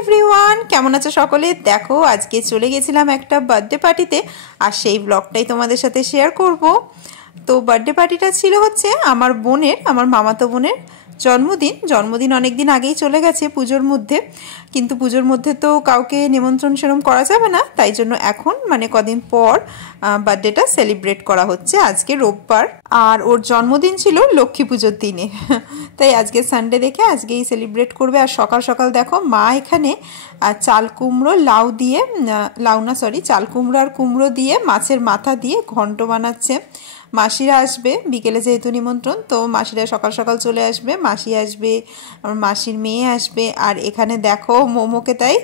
Everyone, কেমন আছো সকলে? দেখো আজকে চলে গেছিলাম একটা বার্থডে পার্টিতে, আর সেই ব্লগটাই তোমাদের সাথে শেয়ার করব। তো বার্থডে পার্টিটা ছিল হচ্ছে আমার বোনের, আমার মামাতো বোনের জন্মদিন অনেক দিন আগেই চলে গেছে পুজোর মধ্যে, কিন্তু পুজোর মধ্যে তো কাউকে নিমন্ত্রণ সেরকম করা যাবে না, তাই জন্য এখন মানে কদিন পর বার্থডেটা সেলিব্রেট করা হচ্ছে আজকে রোববার। আর ওর জন্মদিন ছিল লক্ষ্মী পুজোর দিনে, তাই আজকে সানডে দেখে আজকেই সেলিব্রেট করবে। আর সকাল সকাল দেখো মা এখানে চাল কুমড়ো লাউ দিয়ে, চাল কুমড়ো আর কুমড়ো দিয়ে মাছের মাথা দিয়ে ঘন্ট বানাচ্ছে। মাসিরা আসবে বিকেলে, যেহেতু নিমন্ত্রণ, তো মাসিরা সকাল সকাল চলে আসবে। মাসি আসবে, আমার মাসির মেয়ে আসবে। আর এখানে দেখো মোমোকে তাই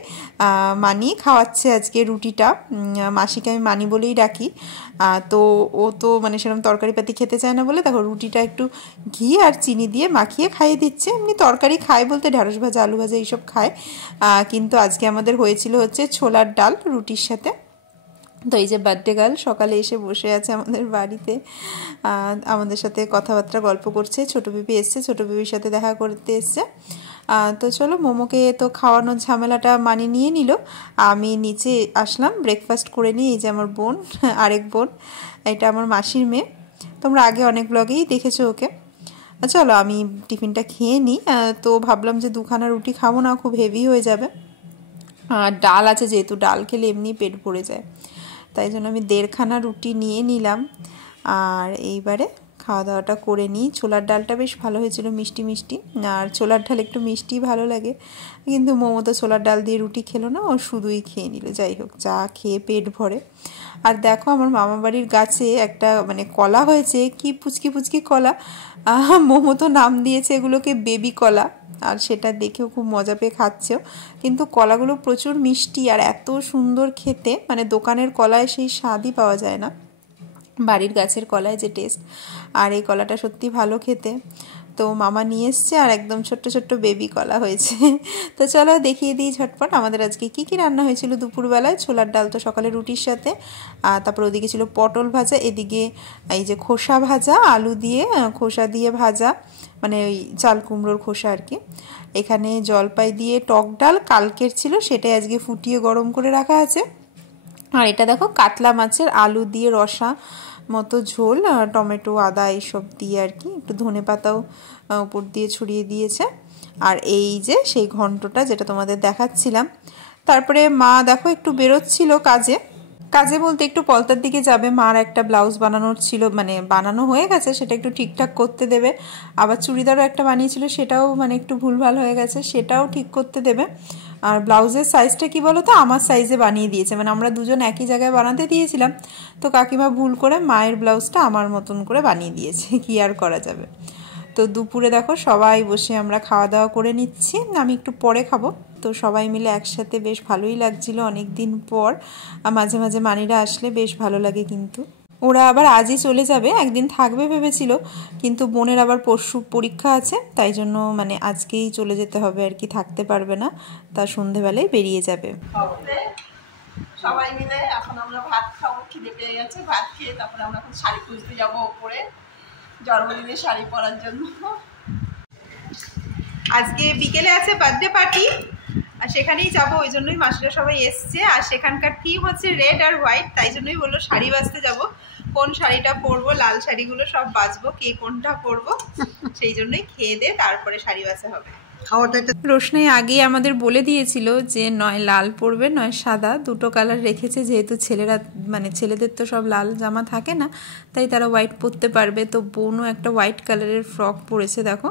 মানি খাওয়াচ্ছে আজকে রুটিটা। মাসিকে আমি মানি বলেই ডাকি। তো ও তো মানে সেরকম তরকারি পাতি খেতে চায় না বলে দেখো রুটিটা একটু ঘি আর চিনি দিয়ে মাখিয়ে খাইয়ে দিচ্ছে। এমনি তরকারি খায় বলতে ঢ্যাঁড়স ভাজা, আলু ভাজা এইসব খায়, কিন্তু আজকে আমাদের হয়েছিল হচ্ছে ছোলার ডাল রুটির সাথে। তো এই যে বার্থডে গার্ল সকালে এসে বসে আছে আমাদের বাড়িতে, আমাদের সাথে কথাবার্তা গল্প করছে। ছোটো বেবি এসছে, ছোটো বেবির সাথে দেখা করতে এসছে। তো চলো মোমোকে তো খাওয়ানোর ঝামেলাটা মানিয়ে নিয়ে নিল। আমি নিচে আসলাম ব্রেকফাস্ট করে নিয়ে। এই যে আমার বোন, আরেক বোন, এটা আমার মাসির মেয়ে, তোমরা আগে অনেক ব্লগেই দেখেছো ওকে। চলো আমি টিফিনটা খেয়ে নিই। তো ভাবলাম যে দুখানা রুটি খাবো না, খুব হেভি হয়ে যাবে। আর ডাল আছে, যেহেতু ডাল খেলে এমনি পেট ভরে যায়, তাই জন্য আমি 1.5খানা রুটি নিয়ে নিলাম। আর এইবারে খাওয়া দাওয়াটা করে নিই। ছোলার ডালটা বেশ ভালো হয়েছিল, মিষ্টি মিষ্টি। আর ছোলার ডাল একটু মিষ্টি ভালো লাগে, কিন্তু মোমো তো ছোলার ডাল দিয়ে রুটি খেলো না, ও শুধুই খেয়ে নিল। যাই হোক, চা খেয়ে পেট ভরে। আর দেখো আমার মামা বাড়ির গাছে একটা মানে কলা হয়েছে, কি পুচকি পুচকি কলা। মোমো তো নাম দিয়েছে এগুলোকে বেবি কলা, আর সেটা দেখেও খুব মজা পেয়ে খাচ্ছেও। কিন্তু কলাগুলো প্রচুর মিষ্টি আর এত সুন্দর খেতে, মানে দোকানের কলায় সেই স্বাদই পাওয়া যায় না, বাড়ির গাছের কলায় যে টেস্ট। আর এই কলাটা সত্যি ভালো খেতে। তো মামা নিয়ে এসছে, আর একদম ছোট্ট ছোট্ট বেবি কলা হয়েছে। তো চলো দেখিয়ে দিই ঝটপট আমাদের আজকে কি কি রান্না হয়েছিল দুপুরবেলায়। ছোলার ডাল তো সকালে রুটির সাথে, তারপর ওদিকে ছিল পটল ভাজা, এদিকে এই যে খোসা ভাজা, আলু দিয়ে খোসা দিয়ে ভাজা, মানে ওই চাল কুমড়োর খোসা আর কি। এখানে জলপাই দিয়ে টক ডাল কালকের ছিল, সেটাই আজকে ফুটিয়ে গরম করে রাখা আছে। আর এটা দেখো কাতলা মাছের আলু দিয়ে রসা মতো ঝোল, টমেটো আদা এইসব দিয়ে আর কি, একটু ধনে পাতাও উপর দিয়ে ছড়িয়ে দিয়েছে। আর এই যে সেই ঘন্টটা যেটা তোমাদের দেখাচ্ছিলাম। তারপরে মা দেখো একটু বেরোচ্ছিল কাজে, কাজে বলতে একটু পলতার দিকে যাবে। মার একটা ব্লাউজ বানানোর ছিল, মানে বানানো হয়ে গেছে, সেটা একটু ঠিকঠাক করতে দেবে। আবার চুড়িদারও একটা বানিয়েছিল, সেটাও মানে একটু ভুলভাল হয়ে গেছে, সেটাও ঠিক করতে দেবে। আর ব্লাউজের সাইজটা কি বলো তো, আমার সাইজে বানিয়ে দিয়েছে, মানে আমরা দুজন একই জায়গায় বানাতে দিয়েছিলাম, তো কাকিমা ভুল করে মায়ের ব্লাউজটা আমার মতন করে বানিয়ে দিয়েছে, কি আর করা যাবে। তো দুপুরে দেখো সবাই বসে আমরা খাওয়া দাওয়া করে নিচ্ছি, আমি একটু পরে খাবো। তো সবাই মিলে একসাথে বেশ ভালোই লাগছিল অনেক দিন পর। মাঝে মাঝে মানিরা আসলে বেশ ভালো লাগে। কিন্তু ওরা আবার আজই চলে যাবে, একদিন থাকবে ভেবেছিল, কিন্তু বোনের আবার পরশু পরীক্ষা আছে, তাই জন্য মানে আজকেই চলে যেতে হবে আর কি, থাকতে পারবে না, তা সন্ধেবেলায় বেরিয়ে যাবে। সবাই মিলে এখন আমরা ভাত খাবো, খিদে পেয়ে গেছে। ভাত খেয়ে তারপরে আমরা এখন শাড়ি খুঁজতে যাবো ওপরে, জন্মদিনে শাড়ি পরার জন্য। আজকে বিকেলে আছে বার্থডে পার্টি, আর সেখানেই যাবো, ওই জন্যই মাসিরা সবাই এসছে। আর সেখানকার থিম হচ্ছে রেড আর হোয়াইট, তাই জন্যই বললো শাড়ি বাছতে যাবো, কোন শাড়িটা পরবো, লাল শাড়িগুলো সব বাছবো, কে কোনটা পরবো, সেই জন্যই খেয়ে দিয়ে তারপরে শাড়ি বাছা হবে। রোশনাই আগেই আমাদের বলে দিয়েছিল যে নয় লাল পরবে নয় সাদা, দুটো কালার রেখেছে, যেহেতু ছেলেরা মানে ছেলেদের তো সব লাল জামা থাকে না, তাই তারা হোয়াইট পরতে পারবে। তো বোনও একটা হোয়াইট কালারের ফ্রক পরেছে দেখো,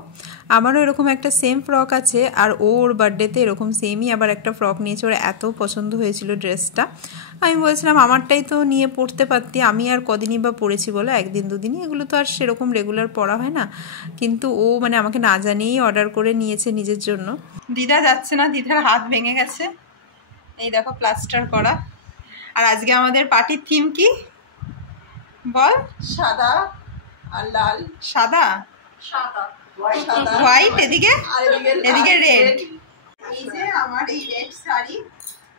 আমারও এরকম একটা সেম ফ্রক আছে, আর ওর বার্থডেতে এরকম সেমই আবার একটা ফ্রক নিয়েছে, ওর এত পছন্দ হয়েছিল ড্রেসটা। আমি বলছিলাম আমারটাই তো নিয়ে পড়তে পারতি, আমি আর কদিনই বা পরেছি বলো, একদিন দুদিনই, এগুলো তো আর সেরকম রেগুলার পরা হয় না। কিন্তু ও মানে আমাকে না জানিয়েই অর্ডার করে নিয়েছে নিজের জন্য। দিদা যাচ্ছে না, দিদার হাত ভেঙে গেছে, এই দেখো প্লাস্টার করা। আর আজকে আমাদের পার্টির থিম কি বল? সাদা আর লাল। সাদা, হোয়াইট, এদিকে এদিকে রেড। এই যে আমার এই রেড শাড়ি,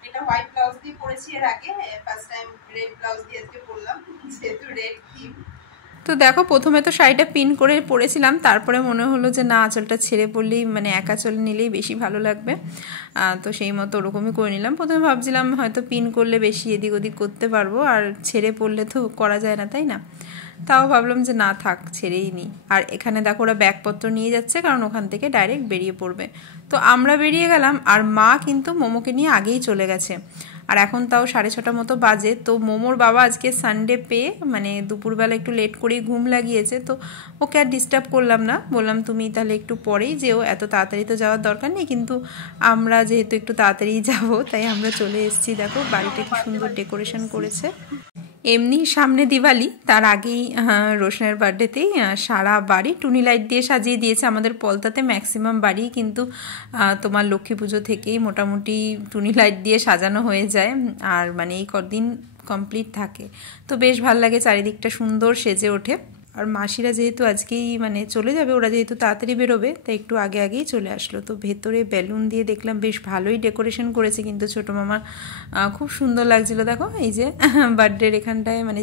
এটা হোয়াইট ব্লাউজ দিয়ে পরেছি এর আগে, ফার্স্ট টাইম রেড ব্লাউজ দিয়ে আজকে পরলাম, যেহেতু রেড থিম। তো দেখো প্রথমে তো শাড়িটা পিন করে পরেছিলাম, তারপরে মনে হলো যে না আঁচলটা ছেড়ে পরলেই মানে একা চলে নিলেই বেশি ভালো লাগবে। তো সেই মতো ওরকমই করে নিলাম। প্রথমে ভাবছিলাম হয়তো পিন করলে বেশি এদিক ওদিক করতে পারবো, আর ছেড়ে পরলে তো করা যায় না, তাই না? তাও ভাবলাম যে না থাক, ছেড়েই নিই। আর এখানে দেখো ওরা ব্যাগপত্র নিয়ে যাচ্ছে, কারণ ওখান থেকে ডাইরেক্ট বেরিয়ে পড়বে। তো আমরা বেরিয়ে গেলাম, আর মা কিন্তু মোমোকে নিয়ে আগেই চলে গেছে। আর এখন তাও 6:30 মতো বাজে। তো মোমোর বাবা আজকে সানডে পেয়ে মানে দুপুরবেলা একটু লেট করেই ঘুম লাগিয়েছে, তো ওকে আর ডিস্টার্ব করলাম না, বললাম তুমি তাহলে একটু পরেই যেও, এত তাড়াতাড়ি তো যাওয়ার দরকার নেই। কিন্তু আমরা যেহেতু একটু তাড়াতাড়ি যাব, তাই আমরা চলে এসেছি। দেখো বাড়িটা কি সুন্দর ডেকোরেশন করেছে। এমনি সামনে দিওয়ালি, তার আগেই রোশনের বার্থডেতেই সারা বাড়ি টুনি লাইট দিয়ে সাজিয়ে দিয়েছে। আমাদের পলতাতে ম্যাক্সিমাম বাড়ি কিন্তু তোমার লক্ষ্মী পুজো থেকেই মোটামুটি টুনি লাইট দিয়ে সাজানো হয়ে যায়, আর মানে এই কদিন কমপ্লিট থাকে। তো বেশ ভালো লাগে, চারিদিকটা সুন্দর সেজে ওঠে। আর মাসিরা যেহেতু আজকেই মানে চলে যাবে, ওরা যেহেতু তাড়াতাড়ি বেরোবে, তাই একটু আগে আগেই চলে আসলো। তো ভেতরে বেলুন দিয়ে দেখলাম বেশ ভালোই ডেকোরেশন করেছে, কিন্তু ছোটো মামার খুব সুন্দর লাগছিলো। দেখো এই যে বার্থডের এখানটায় মানে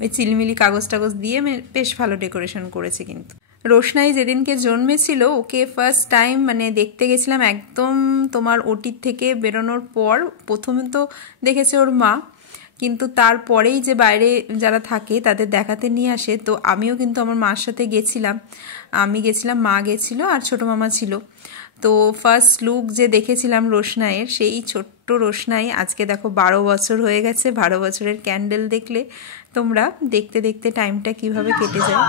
ওই চিলমিলি কাগজ টাগজ দিয়ে বেশ ভালো ডেকোরেশন করেছে। কিন্তু রোশনাই যেদিনকে জন্মেছিল, ওকে ফার্স্ট টাইম মানে দেখতে গেছিলাম একদম তোমার ওটির থেকে বেরোনোর পর। প্রথমে তো দেখেছে ওর মা, কিন্তু তারপরেই যে বাইরে যারা থাকে তাদের দেখাতে নিয়ে আসে। তো আমিও কিন্তু আমার মার সাথে গেছিলাম, আমি গেছিলাম, মা গেছিল, আর ছোটো মামা ছিল। তো ফার্স্ট লুক যে দেখেছিলাম রোশনাইয়ের, সেই ছোট্ট রোশনাই আজকে দেখো 12 বছর হয়ে গেছে। 12 বছরের ক্যান্ডেল দেখলে তোমরা, দেখতে দেখতে টাইমটা কিভাবে কেটে যায়।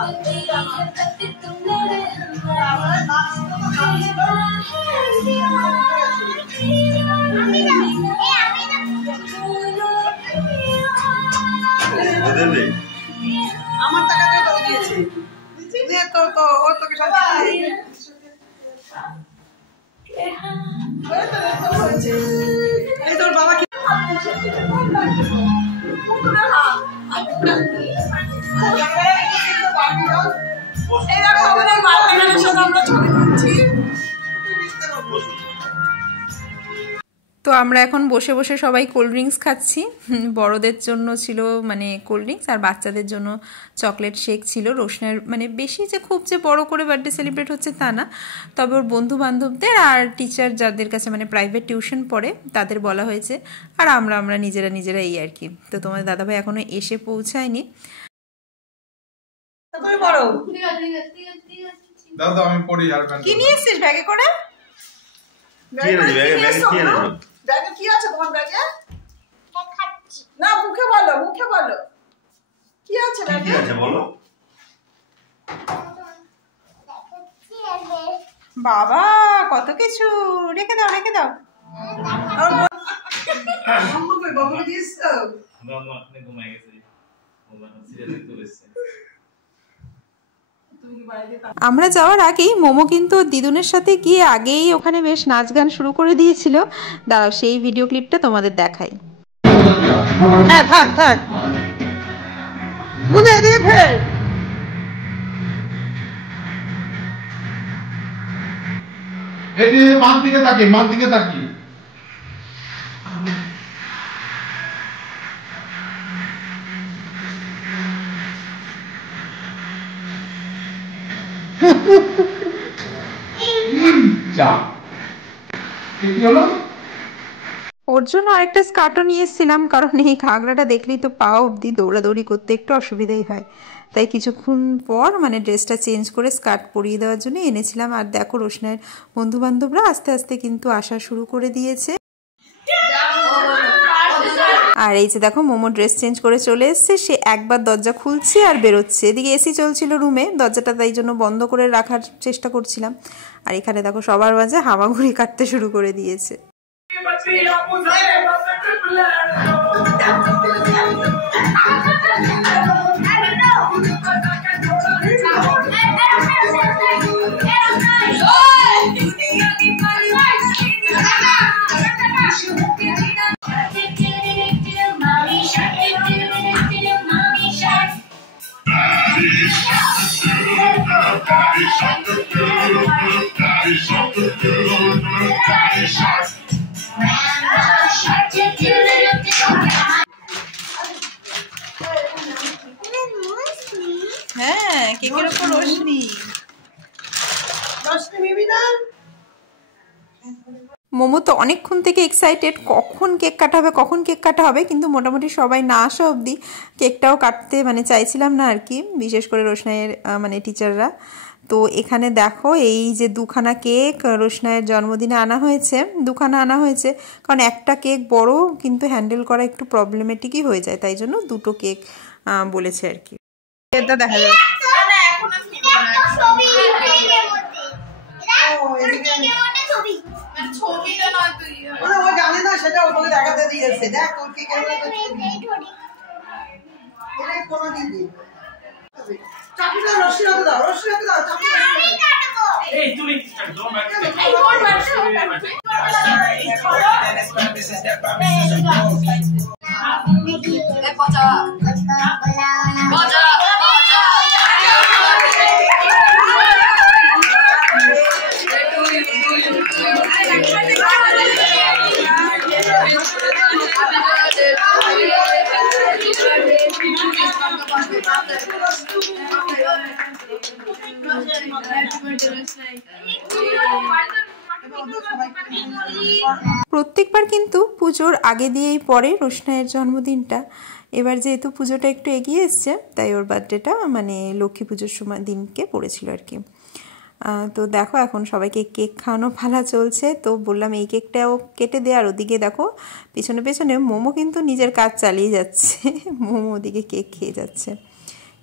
আমার টাকাটা তো দিয়েছে যে তো ও তোকে সব এই তোর বাবা কি তো আমরা এখন বসে বসে সবাই কোল্ড ড্রিঙ্কস খাচ্ছি। বড়দের জন্য ছিল মানে কোল্ড ড্রিঙ্কস, আর বাচ্চাদের জন্য চকলেট শেক ছিল। রোশনের মানে বেশি যে খুব যে বড় করে বার্থডে সেলিব্রেট হচ্ছে তা না, তবে ওর বন্ধু বান্ধবদের আর টিচার যাদের কাছে মানে প্রাইভেট টিউশন পড়ে তাদের বলা হয়েছে, আর আমরা নিজেরা এই আর কি। তো তোমাদের দাদাভাই এখনো এসে পৌঁছায়নি। দাদা আমি পড়ি আর কি নিয়ে এসেছিস ব্যাগে করে? ব্যাগে কি আছে তোমার ব্যাগে? না মুখে বলো, মুখে বলো কি আছে ব্যাগে? কি আছে বলো? বাবা কত কিছু, রেখে দাও রেখে দাও। বাবা দিস তো আপনি ঘুমায় গেছে, সিরিয়াল দেখতে বসছে। আমরা যাওয়ার আগেই মোমো কিন্তু দিদুনের সাথে গিয়ে আগেই ওখানে বেশ নাচ গান শুরু করে দিয়েছিল। দাঁড়াও সেই ভিডিও ক্লিপটা তোমাদের দেখাই। হ্যাঁ থাক থাক মুনে দিয়ে ফেল। এই যে মান দিকে তাকি ওর জন্য আরেকটা স্কার্টও নিয়ে এসেছিলাম, কারণ এই ঘাগড়াটা দেখলেই তো পা অবধি দৌড়াদৌড়ি করতে একটু অসুবিধাই হয়, তাই কিছুক্ষণ পর মানে ড্রেসটা চেঞ্জ করে স্কার্ট পরিয়ে দেওয়ার জন্য এনেছিলাম। আর দেখো রোশনের বন্ধু বান্ধবরা আস্তে আস্তে কিন্তু আসা শুরু করে দিয়েছে। আর এই যে দেখো মোমো ড্রেস চেঞ্জ করে চলে এসছে, সে একবার দরজা খুলছে আর বেরোচ্ছে। এদিকে এসি চলছিল রুমে, দরজাটা তাই জন্য বন্ধ করে রাখার চেষ্টা করছিলাম। আর এখানে দেখো সবার মাঝে হামাগুড়ি কাটতে শুরু করে দিয়েছে। হ্যাঁ কেকের উপর রোশনি মিবি না। মোমো তো অনেকক্ষণ থেকে এক্সাইটেড কখন কেক কাটা হবে, কিন্তু মোটামুটি সবাই না আসা অবধি কেকটাও কাটতে মানে চাইছিলাম না আর কি, বিশেষ করে রোশনাইয়ের মানে টিচাররা। তো এখানে দেখো এই যে দুখানা কেক রোশনাইয়ের জন্মদিনে আনা হয়েছে, কারণ একটা কেক বড় কিন্তু হ্যান্ডেল করা একটু প্রবলেমেটিকই হয়ে যায়, তাই জন্য দুটো কেক বলেছে আর কি। এটা দেখা যায় প্রত্যেকবার কিন্তু পুজোর আগে দিয়েই পরে রোশনাইয়ের জন্মদিনটা। এবার যেহেতু পুজোটা একটু এগিয়ে এসছে তাই ওর বার্থডেটা মানে লক্ষ্মী পুজোর সময় দিনকে পড়েছিল আর কি। তো দেখো এখন সবাইকে কেক খাওয়ানো পালা চলছে, তো বললাম এই কেকটাও কেটে দে, আর ওদিকে দেখো পেছনে পেছনে মোমো কিন্তু নিজের কাজ চালিয়ে যাচ্ছে মোমো ওদিকে কেক খেয়ে যাচ্ছে।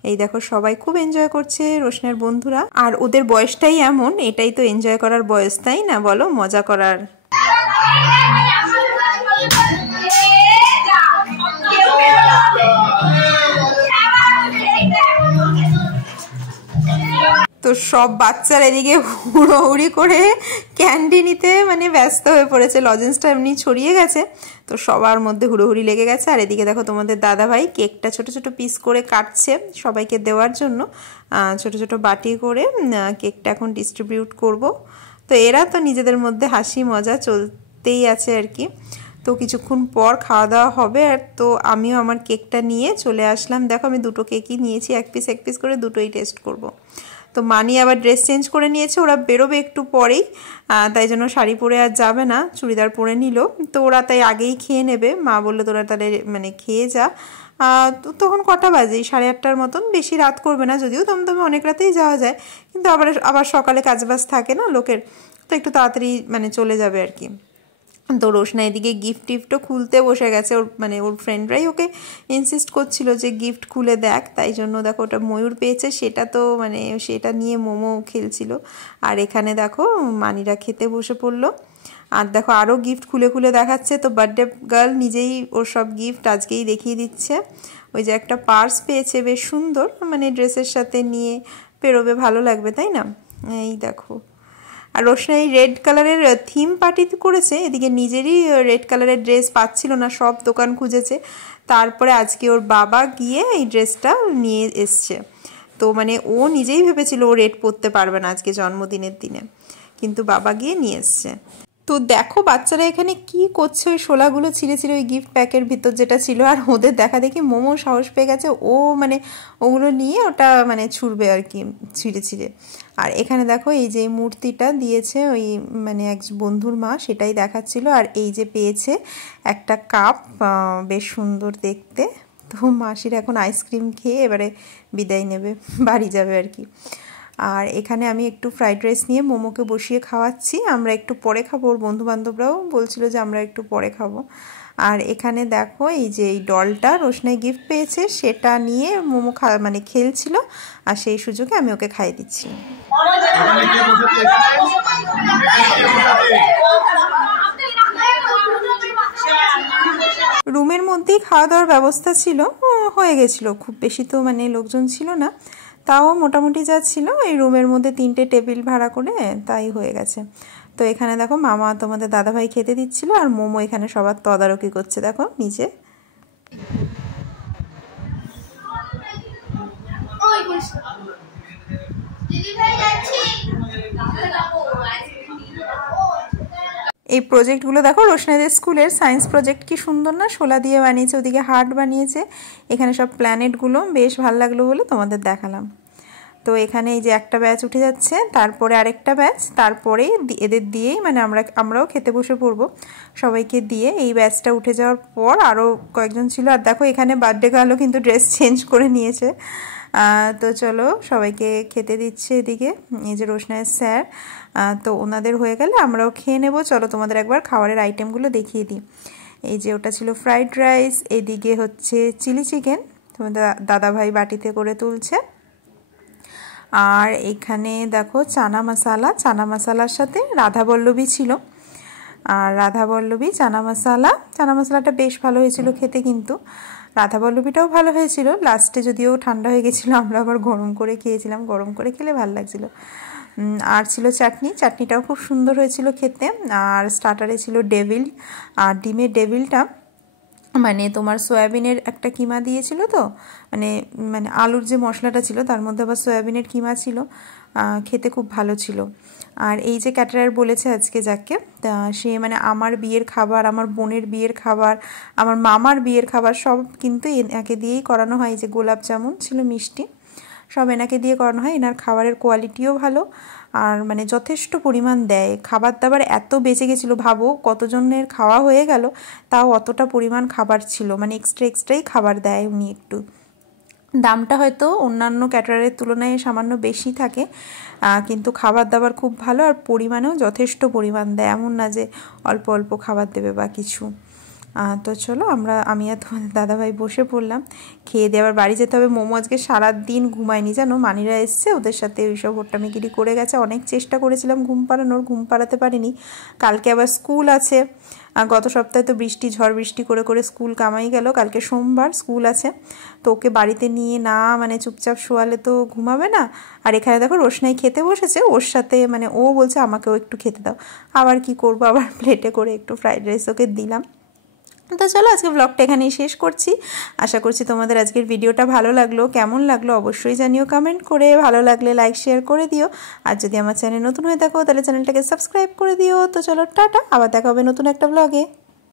এই দেখো সবাই খুব এনজয় করছে রোশনাইয়ের বন্ধুরা, আর ওদের বয়সটাই এমন, এটাই তো এনজয় করার বয়স তাই না বলো, মজা করার। তো সব বাচ্চারা এদিকে হুড়োহুড়ি করে ক্যান্ডি নিতে মানে ব্যস্ত হয়ে পড়েছে, লজেন্সটা এমনি ছড়িয়ে গেছে তো সবার মধ্যে হুড়োহুড়ি লেগে গেছে। আর এদিকে দেখো তোমাদের দাদাভাই কেকটা ছোট ছোট পিস করে কাটছে সবাইকে দেওয়ার জন্য, ছোট ছোট বাটি করে কেকটা এখন ডিস্ট্রিবিউট করব। তো এরা তো নিজেদের মধ্যে হাসি মজা চলতেই আছে আর কি। তো কিছুক্ষণ পর খাওয়া দাওয়া হবে, আর তো আমিও আমার কেকটা নিয়ে চলে আসলাম। দেখো আমি দুটো কেকই নিয়েছি, এক পিস করে দুটোই টেস্ট করব। তো মানি আবার ড্রেস চেঞ্জ করে নিয়েছে, ওরা বেরোবে একটু পরেই, তাই জন্য শাড়ি পরে আর যাবে না, চুড়িদার পরে নিল। তো ওরা তাই আগেই খেয়ে নেবে, মা বললো তোরা তাহলে মানে খেয়ে যা। তো তখন কটা বাজে 8:30টার মতন, বেশি রাত করবে না, যদিও দমদমে অনেক রাতেই যাওয়া যায়, কিন্তু আবার সকালে কাজবাজ থাকে না লোকের, তো একটু তাড়াতাড়ি মানে চলে যাবে আর কি। তো রোশনা এদিকে গিফটও খুলতে বসে গেছে, ওর ফ্রেন্ডরাই ওকে ইনসিস্ট করছিল যে গিফট খুলে দেখ, তাই জন্য দেখো ওটা ময়ূর পেয়েছে, সেটা নিয়ে মোমো খেলছিল। আর এখানে দেখো মানিরা খেতে বসে পড়লো, আর দেখো আরও গিফট খুলে দেখাচ্ছে। তো বার্থডে গার্ল নিজেই ওর সব গিফট আজকেই দেখিয়ে দিচ্ছে। ওই যে একটা পার্স পেয়েছে বেশ সুন্দর, মানে ড্রেসের সাথে নিয়ে পেরোবে, ভালো লাগবে তাই না। এই দেখো, আর রোশনা এই রেড কালারের থিম পার্টি করেছে, এদিকে নিজেরই রেড কালারের ড্রেস পাচ্ছিল না, সব দোকান খুঁজেছে, তারপরে আজকে ওর বাবা গিয়ে এই ড্রেসটা নিয়ে এসছে। তো মানে ও নিজেই ভেবেছিল ও রেড পরতে পারবে না আজকে জন্মদিনের দিনে, কিন্তু বাবা গিয়ে নিয়ে এসছে। তো দেখো বাচ্চারা এখানে কি করছে, ওই শোলাগুলো ছিঁড়ে ওই গিফট প্যাকের ভিতর যেটা ছিল, আর ওদের দেখা দেখি মোমো সাহস পেয়ে গেছে, ও মানে ওগুলো নিয়ে ওটা মানে ছুঁড়বে আর কি ছিঁড়ে। আর এখানে দেখো এই যে মূর্তিটা দিয়েছে ওই মানে এক বন্ধুর মা, সেটাই দেখাচ্ছিল। আর এই যে পেয়েছে একটা কাপ, বেশ সুন্দর দেখতে। তো মাসির এখন আইসক্রিম খেয়ে এবারে বিদায় নেবে, বাড়ি যাবে আর কি। আর এখানে আমি একটু ফ্রাইড রাইস নিয়ে মোমোকে বসিয়ে খাওয়াচ্ছি, আমরা একটু পরে খাবো, ওর বন্ধুবান্ধবরাও বলছিল যে আমরা একটু পরে খাবো। আর এখানে দেখো এই যে এই ডলটা রোশনাই গিফট পেয়েছে, সেটা নিয়ে মোমো মানে খেলছিল, আর সেই সুযোগে আমি ওকে খাইয়ে দিচ্ছি। রুমের মধ্যেই খাওয়া দাওয়ার ব্যবস্থা ছিল, হয়ে গেছিলো, খুব বেশি তো মানে লোকজন ছিল না, তাও মোটামুটি যা ছিল এই রুমের মধ্যে 3টে টেবিল ভাড়া করে তাই হয়ে গেছে। তো এখানে দেখো মামা তোমাদের দাদাভাই খেতে দিচ্ছিল, আর মোমো এখানে সবার তদারকি করছে দেখো নিচে। এই প্রজেক্টগুলো দেখো রোশনাইদের স্কুলের সায়েন্স প্রজেক্ট, কি সুন্দর না, শোলা দিয়ে বানিয়েছে, ওদিকে হার্ট বানিয়েছে, এখানে সব প্ল্যানেটগুলো বেশ ভালো লাগলো বলে তোমাদের দেখালাম। তো এখানে এই যে একটা ব্যাচ উঠে যাচ্ছে, তারপরে আরেকটা ব্যাচ, তারপরে এদের দিয়েই মানে আমরাও খেতে বসে পড়বো। সবাইকে দিয়ে এই ব্যাচটা উঠে যাওয়ার পর আরও কয়েকজন ছিল। আর দেখো এখানে বার্থডে গার্লও কিন্তু ড্রেস চেঞ্জ করে নিয়েছে। তো চলো সবাইকে খেতে দিচ্ছে এদিকে এই যে রোশনায়ের স্যার। তো ওনাদের হয়ে গেলে আমরাও খেয়ে নেব। চলো তোমাদের একবার খাবারের আইটেমগুলো দেখিয়ে দিই। এই যে ওটা ছিল ফ্রাইড রাইস, এদিকে হচ্ছে চিলি চিকেন, তোমাদের দাদাভাই বাটিতে করে তুলছে। আর এখানে দেখো চানা মশালার সাথে রাধাবল্লভী ছিল। আর রাধাবল্লভী চানা মশলাটা বেশ ভালো হয়েছিল খেতে, কিন্তু রাধাবল্লভীটাও ভালো হয়েছিল। লাস্টে যদিও ঠান্ডা হয়ে গেছিলো, আমরা আবার গরম করে খেয়েছিলাম, গরম করে খেলে ভালো লাগছিলো। আর ছিল চাটনিটাও খুব সুন্দর হয়েছিল খেতে। আর স্টার্টারে ছিল ডেভিল, আর ডিমের ডেভিলটা মানে তোমার সয়াবিনের একটা কিমা দিয়েছিল, তো মানে আলুর যে মশলাটা ছিল তার মধ্যে আবার সয়াবিনের কিমা ছিল, খেতে খুব ভালো ছিল। আর এই যে ক্যাটারার বলেছে আজকে যাকে, সে মানে আমার বিয়ের খাবার, আমার বোনের বিয়ের খাবার, আমার মামার বিয়ের খাবার সব কিন্তু এনাকে দিয়েই করানো হয়। যে গোলাপ জামুন ছিল, মিষ্টি, সব এনাকে দিয়ে করানো হয়। এনার খাবারের কোয়ালিটিও ভালো, আর মানে যথেষ্ট পরিমাণ দেয়। খাবার দাবার এত বেঁচে গেছিলো, ভাবো কতজনের খাওয়া হয়ে গেল, তাও অতটা পরিমাণ খাবার ছিল, মানে এক্সট্রাই খাবার দেয় উনি। একটু দামটা হয়তো অন্যান্য ক্যাটারারের তুলনায় সামান্য বেশি থাকে, কিন্তু খাবার দাবার খুব ভালো, আর পরিমাণেও যথেষ্ট পরিমাণ দেয়, এমন না যে অল্প অল্প খাবার দেবে বা কিছু। তো চলো আমি আর তোমাদের দাদাভাই বসে পড়লাম, খেয়ে দিয়ে আবার বাড়ি যেতে হবে। মোমো আজকে সারাদিন ঘুমায়নি জানো, মানিরা এসছে, ওদের সাথে ওইসব হোট্টামিগিরি করে গেছে। অনেক চেষ্টা করেছিলাম ঘুম পাড়াতে পারিনি। কালকে আবার স্কুল আছে, গত সপ্তাহে তো ঝড় বৃষ্টি করে স্কুল কামাই গেল। কালকে সোমবার স্কুল আছে, তো ওকে বাড়িতে নিয়ে না মানে চুপচাপ শোয়ালে তো ঘুমাবে না। আর এখানে দেখো রোশনাই খেতে বসেছে, ওর সাথে মানে ও বলছে আমাকেও একটু খেতে দাও। আবার কি করব, আবার প্লেটে করে একটু ফ্রাইড রাইস ওকে দিলাম। তো চলো আজকে ব্লগটা এখানেই শেষ করছি। আশা করছি তোমাদের আজকের ভিডিওটা ভালো লাগলো। কেমন লাগলো অবশ্যই জানিও কমেন্ট করে, ভালো লাগলে লাইক শেয়ার করে দিও। আর যদি আমার চ্যানেল নতুন হয়ে থাকো তাহলে চ্যানেলটাকে সাবস্ক্রাইব করে দিও। তো চলো টাটা, আবার দেখা হবে নতুন একটা ব্লগে।